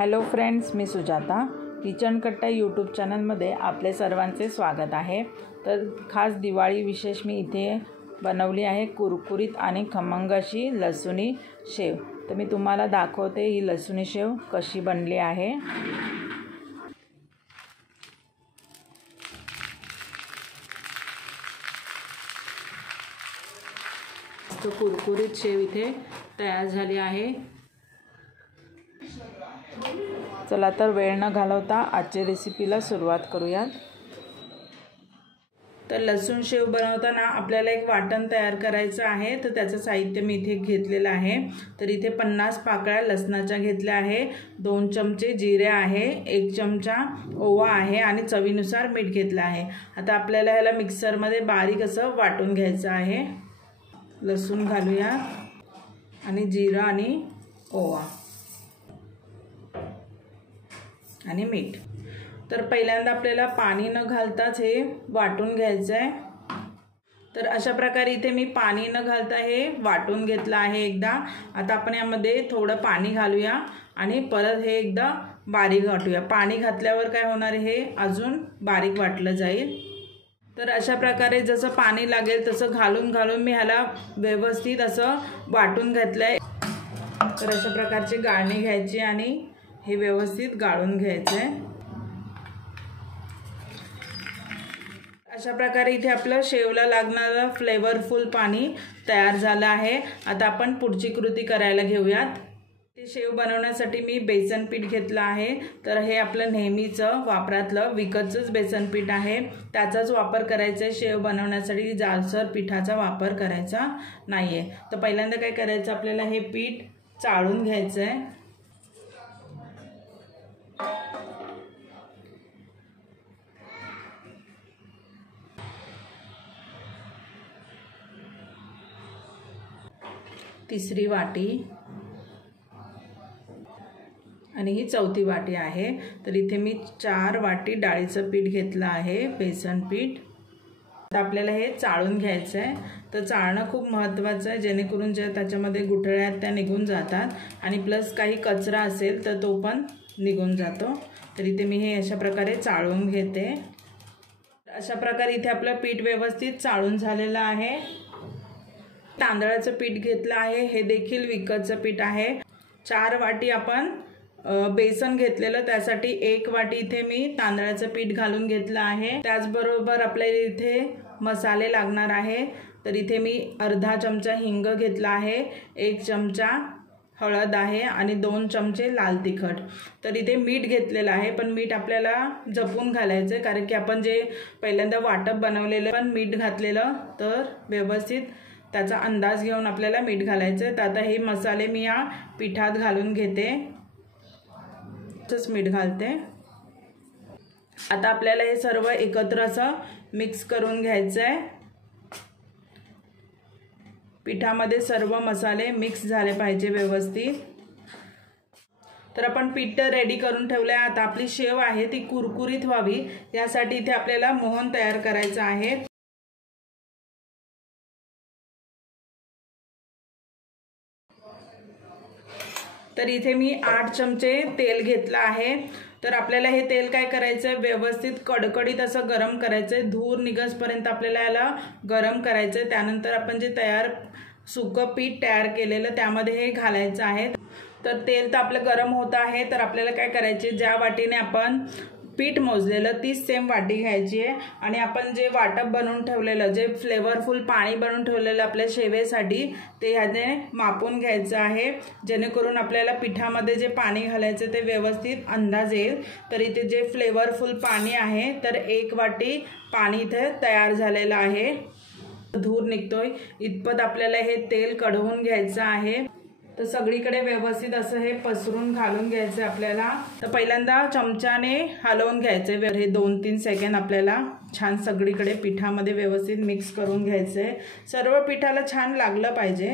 Hello friends, मी Sujata kitchen कट्टा YouTube चॅनलमध्ये आपले सर्वांचे स्वागत आहे। तर खास दिवाळी विशेष मी इथे बनवली आहे कुरकुरीत आणि खमंग अशी लसुणी शेव। तर मी तुम्हाला दाखवते ही लसुणी शेव कशी बनली आहे। तो कुरकुरीत शेव इथे तयार झाली आहे। चला तर वेळ न घालवता आजच्या रेसिपीला सुरुवात करूयात। तर लसूण शेव बनवताना आपल्याला एक वाटण तयार करायचं आहे। तर त्याचं साहित्य मी इथे घेतलेलं आहे। तर इथे 50 पाकळ्या लसणाच्या घेतल्या आहे, 2 चमचे जिरे आहे, 1 चमचा ओवा आहे आणि चवीनुसार मीठ घेतलं आहे। आता आपल्याला ह्याला मिक्सरमध्ये बारीक असं वाटून घ्यायचं आहे। लसूण घालूया आणि जिरा आणि ओवा आणि मीठ। तर पहिल्यांदा आपल्याला पाणी न घालताच हे वाटून घ्यायचं आहे। तर अशा प्रकारे इथे मी पाणी न घालता हे वाटून घेतलं आहे एकदा। आता आपण यामध्ये थोडं पाणी घालूया आणि परत हे एकदा बारीक वाटूया। पाणी घातल्यावर काय होणार, हे अजून बारीक वाटलं जाईल। तर अशा प्रकारे जसं पाणी लागेल तसं घालून घालून मी ह्याला व्यवस्थित असं वाटून घेतलंय। तर अशा प्रकारची गाळणी घ्यायची आणि हे व्यवस्थित गाळून घ्यायचं आहे। अशा प्रकारे इथे आपलं शेवला लागणारं फ्लेवरफुल पाणी तयार झालं आहे। आता आपण पुढची कृती करायला घेऊयात। ते शेव बनवण्यासाठी मी बेसन पीठ घेतलं आहे। तर हे आपलं नेहमीचं वापरातलं विकतचंच बेसन पीठ आहे, त्याचाच वापर करायचा आहे। शेव बनवण्यासाठी जाडसर पिठाचा वापर करायचा नाही आहे। तर पहिल्यांदा काय करायचं, आपल्याला हे पीठ चाळून घ्यायचं आहे। तिसरी वाटी आणि ही चौथी वाटी आहे। तर इथे मी 4 वाटी डाळीचं पीठ घेतलं आहे, बेसन पीठ। आता आपल्याला हे चाळून घ्यायचं आहे। तर चाळणं खूप महत्त्वाचं आहे, जेणेकरून जे त्याच्यामध्ये गुठळ्या आहेत त्या निघून जातात आणि प्लस काही कचरा असेल तर तो पण निघून जातो। तर इथे मी हे अशा प्रकारे चाळून घेते। अशा प्रकारे इथे आपलं पीठ व्यवस्थित चाळून झालेलं आहे। तांदळाचं पीठ घेतलं आहे, हे देखील विकतचं पीठ आहे। 4 वाटी आपण बेसन घेतलेलं, त्यासाठी 1 वाटी इथे मी तांदळाचं पीठ घालून घेतलं आहे। त्याचबरोबर आपल्याला इथे मसाले लागणार आहे। तर इथे मी अर्धा चमचा हिंग घेतला आहे, 1 चमचा हळद आहे आणि 2 चमचे लाल तिखट। तर इथे मीठ घेतलेलं आहे, पण मीठ आपल्याला जपून घालायचं आहे, कारण की आपण जे पहिल्यांदा वाटप बनवलेलं पण मीठ घातलेलं, तर व्यवस्थित त्याचा अंदाज घेऊन आपल्याला मीठ घालायचं आहे। तर आता हे मसाले मी या पिठात घालून घेते, तसंच मीठ घालते। आता आपल्याला हे सर्व एकत्र असं मिक्स करून घ्यायचं आहे। पिठामध्ये सर्व मसाले मिक्स झाले पाहिजे व्यवस्थित। तर आपण पीठ रेडी करून ठेवलं आहे। आता आपली शेव आहे ती कुरकुरीत व्हावी, यासाठी इथे आपल्याला मोहन तयार करायचं आहे। तर इथे मी 8 चमचे तेल घेतलं आहे। तर आपल्याला हे तेल काय करायचं आहे, व्यवस्थित कडकडीत असं गरम करायचं आहे। धूर निघसपर्यंत आपल्याला याला गरम करायचं आहे। त्यानंतर आपण जे सुकं पीठ तयार केलेलं त्यामध्ये हे घालायचं आहे। तर तेल तर आपलं गरम होत आहे। तर आपल्याला काय करायचे, ज्या वाटीने आपण पीठ मोजलेलं तीच सेम वाटी घ्यायची आहे आणि आपण जे वाटप बनवून ठेवलेलं, जे फ्लेवरफुल पाणी बनवून ठेवलेलं आपल्या शेवेसाठी, ते ह्याने मापून घ्यायचं आहे, जेणेकरून आपल्याला पिठामध्ये जे पाणी घालायचं ते व्यवस्थित अंदाज येईल। तर इथे जे फ्लेवरफुल पाणी आहे, तर 1 वाटी पाणी इथे तयार झालेलं आहे। धूर निघतोय इतपत आपल्याला हे तेल कढवून घ्यायचं आहे। तर सगळीकडे व्यवस्थित असं हे पसरून घालून घ्यायचं आपल्याला। तर पहिल्यांदा चमच्याने हलवून घ्यायचं, हे 2-3 सेकंद आपल्याला छान सगळीकडे पिठामध्ये व्यवस्थित मिक्स करून घ्यायचं। सर्व पिठाला छान लागलं पाहिजे।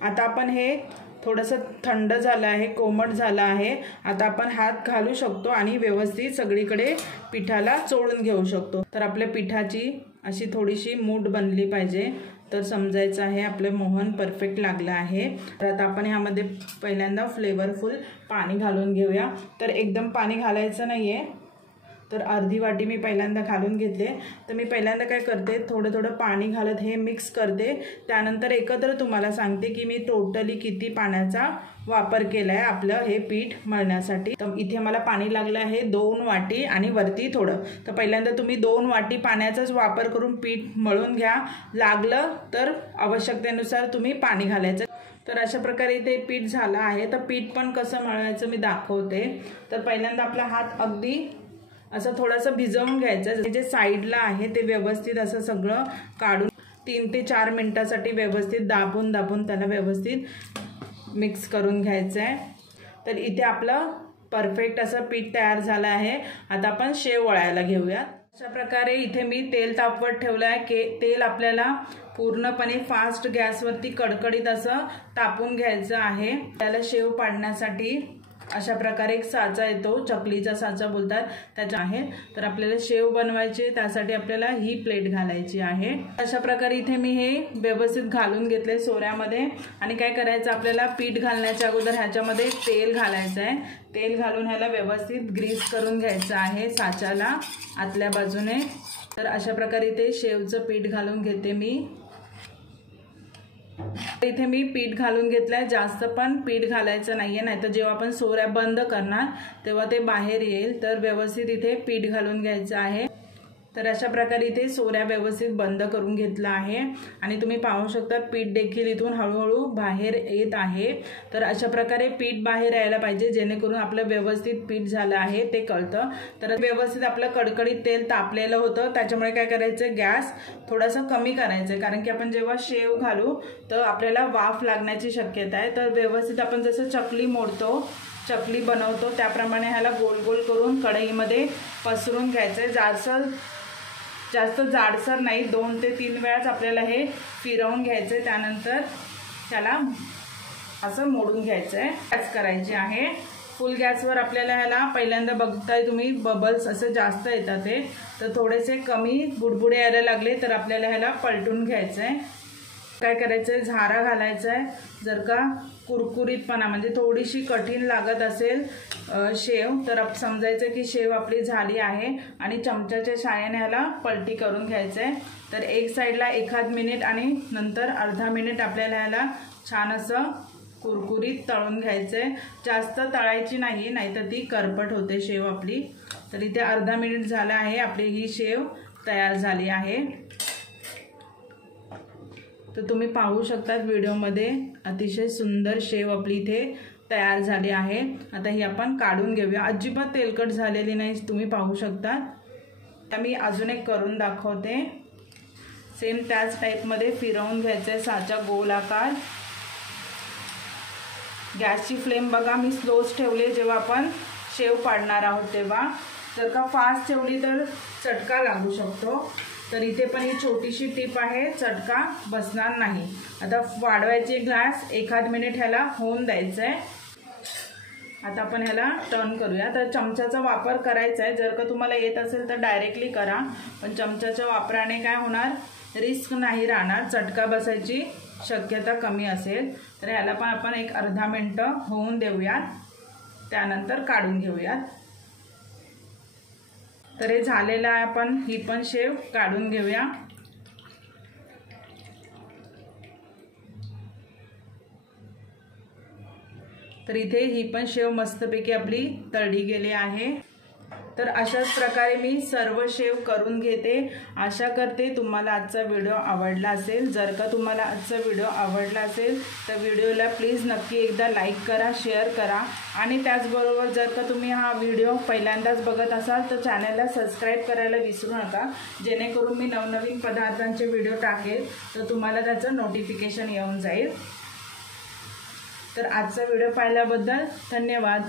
आता आपण हे थोडंसं थंड झालं आहे, कोमट झालं आहे। आता आपण हात घालू शकतो आणि व्यवस्थित सगळीकडे पिठाला चोळून घेऊ शकतो। तर आपल्या पिठाची अशी थोडीशी मूठ बनली पाहिजे, तर समजायचं आहे आपलं मोहन परफेक्ट लागलं आहे। तर आता आपण ह्यामध्ये पहिल्यांदा फ्लेवरफुल पाणी घालून घेऊया। तर एकदम पाणी घालायचं नाही आहे, तर अर्धी वाटी मी पहिल्यांदा घालून घेतले। तर मी पहिल्यांदा काय करते, थोडं थोडं पाणी घालत हे मिक्स करते, त्यानंतर एकत्र तुम्हाला सांगते की मी टोटली किती पाण्याचा वापर केला आहे आपलं हे पीठ मळण्यासाठी। तर इथे मला पाणी लागलं आहे 2 वाटी आणि वरती थोडं। तर पहिल्यांदा तुम्ही 2 वाटी पाण्याचाच वापर करून पीठ मळून घ्या, लागलं तर आवश्यकतेनुसार तुम्ही पाणी घालायचं। तर अशा प्रकारे ते पीठ झालं आहे। तर पीठ पण कसं मळायचं मी दाखवते। तर पहिल्यांदा आपला हात अगदी असं थोडंसं भिजवून घ्यायचं, जे साईडला आहे ते व्यवस्थित असं सगळं काढून 3 ते 4 मिनिटासाठी व्यवस्थित दाबून त्याला व्यवस्थित मिक्स करून घ्यायचं आहे। तर इथे आपलं परफेक्ट असं पीठ तयार झालं आहे। आता आपण शेव वळायला घेऊयात। अशा प्रकारे इथे मी तेल तापवत ठेवलं आहे की तेल आपल्याला पूर्णपणे फास्ट गॅसवरती कडकडीत असं तापून घ्यायचं आहे। त्याला शेव पाडण्यासाठी अशा प्रकारे एक साचा येतो, चकलीचा साचा बोलतात, त्याचा आहे। तर आपल्याला शेव बनवायचे, त्यासाठी आपल्याला ही प्लेट घालायची आहे। अशा प्रकारे इथे मी हे व्यवस्थित घालून घेतले सोऱ्यामध्ये। आणि काय करायचं, आपल्याला पीठ घालण्याच्या अगोदर ह्याच्यामध्ये तेल घालायचं आहे। तेल घालून ह्याला व्यवस्थित ग्रीस करून घ्यायचं आहे साच्याला आतल्या बाजूने। तर अशा प्रकारे इथे शेवचं पीठ घालून घेते मी। इथे मी पीठ घालून घेतलंय, जास्त पण पीठ घालायचं नाहीये, नाहीतर जेव्हा आपण सोऱ्या बंद करणार तेव्हा ते बाहेर येईल। तर व्यवस्थित इथे पीठ घालून घ्यायचं आहे। तर अशा प्रकारे इथे सोऱ्या व्यवस्थित बंद करून घेतला आहे आणि तुम्ही पाहू शकता पीठ देखील इथून हळूहळू बाहेर येत आहे। तर अशा प्रकारे पीठ बाहेर यायला पाहिजे, जेणेकरून आपलं व्यवस्थित पीठ झालं आहे ते कळतं। तर व्यवस्थित आपलं कडकडीत तेल तापलेलं होतं, त्याच्यामुळे काय करायचं, गॅस थोडासा कमी करायचं, कारण की आपण जेव्हा शेव घालू तर आपल्याला वाफ लागण्याची शक्यता आहे। तर व्यवस्थित आपण जसं चकली मोडतो, चकली बनवतो त्याप्रमाणे ह्याला गोल गोल करून कढईमध्ये पसरून घ्यायचं। जास्त जाडसर नाही, 2 ते 3 वेळाच आपल्याला हे फिरवून घ्यायचं, त्यानंतर त्याला असं मोडून घ्यायचं आहे। गॅस करायची आहे फुल गॅसवर। आपल्याला ह्याला पहिल्यांदा बघताय तुम्ही बबल्स असे जास्त येतात ते, तर थोडेसे कमी बुडबुडे यायला लागले तर आपल्याला ह्याला पलटून घ्यायचं आहे। काय करायचं आहे, झारा घालायचा आहे। जर का कुरकुरीतपणा म्हणजे थोडीशी कठीण लागत असेल शेव, तर समजायचं की शेव आपली झाली आहे आणि चमच्याच्या साहाय्याने ह्याला पलटी करून घ्यायचं आहे। तर एक साईडला 1 मिनिट आणि नंतर अर्धा मिनिट आपल्याला ह्याला छान असं कुरकुरीत तळून घ्यायचं आहे। जास्त तळायची नाही, नाहीतर ती करपट होते शेव आपली। तर इथे अर्धा मिनिट झाला आहे, आपली ही शेव तयार झाली आहे। तर तुम्ही पाहू शकता व्हिडिओमध्ये अतिशय सुंदर शेव आपली इथे तयार झाली आहे। आता ही आपण काढून घेऊया, अजिबात तेलकट झालेली नाही, तुम्ही पाहू शकता। आता मी अजून एक करून दाखवते, सेम त्याच टाईपमध्ये फिरवून घ्यायचं आहे साचा गोल आकार। गॅसची फ्लेम बघा मी स्लोच ठेवली जेव्हा आपण शेव पाडणार आहोत तेव्हा, जर का फास्ट ठेवली तर चटका लागू शकतो। तर इथे पण ही छोटीशी टिप आहे, चटका बसणार नाही। आता वाढवायची गॅस, 1 मिनिट ह्याला होऊन द्यायचं आहे। आता आपण ह्याला टर्न करूया। तर चमच्याचा वापर करायचा आहे, जर का तुम्हाला येत असेल तर डायरेक्टली करा, पण चमच्याच्या वापराने काय होणार, रिस्क नाही राहणार, चटका बसायची शक्यता कमी असेल। तर ह्याला पण आपण एक अर्धा मिनिट होऊन देऊयात, त्यानंतर काढून घेऊयात। तर हे झालेलं आहे, आपण ही पण शेव काढून घेऊया। तर इथे ही पण शेव मस्तपैकी आपली तळली गेली आहे। तर अशाच प्रकारे मी सर्व शेव करून घेते। आशा करते तुम्हाला आजचा व्हिडिओ आवडला असेल। जर का तुम्हाला आजचा व्हिडिओ आवडला असेल तर व्हिडिओला प्लीज नक्की एकदा लाईक करा, शेअर करा आणि त्याचबरोबर जर का तुम्ही हा व्हिडिओ पहिल्यांदाच बघत असाल तर चॅनलला सबस्क्राईब करायला विसरू नका, जेणेकरून मी नवनवीन पदार्थांचे व्हिडिओ टाकेल तर तुम्हाला त्याचं नोटिफिकेशन येऊन जाईल। तर आजचा व्हिडिओ पाहिल्याबद्दल धन्यवाद।